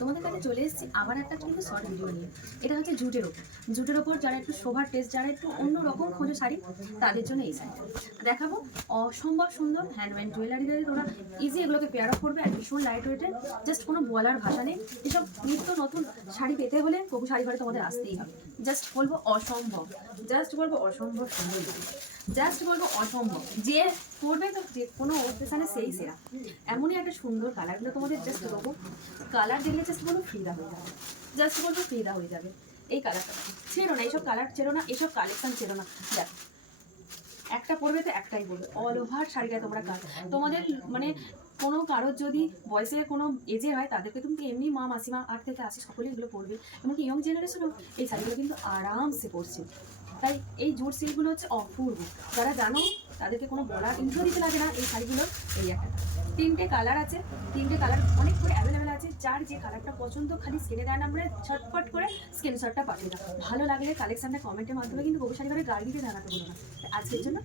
তোমাদের কাছে চলে এসেছি আবার একটা কিন্তু শর্ট ভিডিও নিয়ে। এটা হচ্ছে জুটের ওপর যারা একটু শোভার টেস্ট, যারা একটু অন্যরকম খোঁজো শাড়ি, তাদের জন্য এই শাড়িটা দেখাবো। অসম্ভব সুন্দর হ্যান্ডমেড জুয়েলারি দিয়ে তোমরা ইজি এগুলোকে পেয়ার আপ করবে। আর ভীষণ লাইট ওয়েটের, জাস্ট কোনো বলার ভাষা নেই। এসব নিত্য নতুন শাড়ি পেতে হলে কবু শাড়ি ঘরে তোমাদের আসতেই হবে। জাস্ট বলবো অসম্ভব, জাস্ট বলবো অসম্ভব সুন্দর, জাস্ট বলবো অসম্ভব। যে পড়বে তো যে কোনো অকেশনে সেই সেরা। এমনই একটা সুন্দর কালারগুলো তোমাদের জাস্ট দেবো। কালার দেখলে জাস্ট বলবো ফিদা হয়ে যাবে, জাস্ট বলবো ফিদা হয়ে যাবে। এই কালারটা ছেড়ো না, এইসব কালার ছেড়ো না, এইসব কালেকশন ছেড়ো না। দেখো একটা পরবে তো একটাই পরবে, অল ওভার শাড়িটা তোমরা তোমাদের মানে কোনো কারোর যদি বয়সের কোনো এজে হয় তাদেরকে তুমি এমনি মা মাসিমা 8 থেকে 80 সকলেই এগুলো পরবে। এমনকি ইয়ং জেনারেশনও এই শাড়িগুলো কিন্তু আরামসে পরছে। তাই এই জুট সিল্কগুলো হচ্ছে অপূর্ব। যারা জানো তাদেরকে কোনো বলার ইন্ট্রো দিতে লাগে না। এই শাড়িগুলোর এই একটা 3টে কালার আছে, 3টে কালার অনেক করে অ্যাভেলেবেল আছে। যার যে কালারটা পছন্দ খালি স্ক্রিনে দেওয়া নাম্বারে ছটফট করে স্ক্রিনশটটা পাঠিয়ে দাও। ভালো লাগলে কালেকশনটা কমেন্টের মাধ্যমে কিন্তু গোবর শাড়ি ঘরে গাড়ি দিতে জানাতে বলো না। আজকের জন্য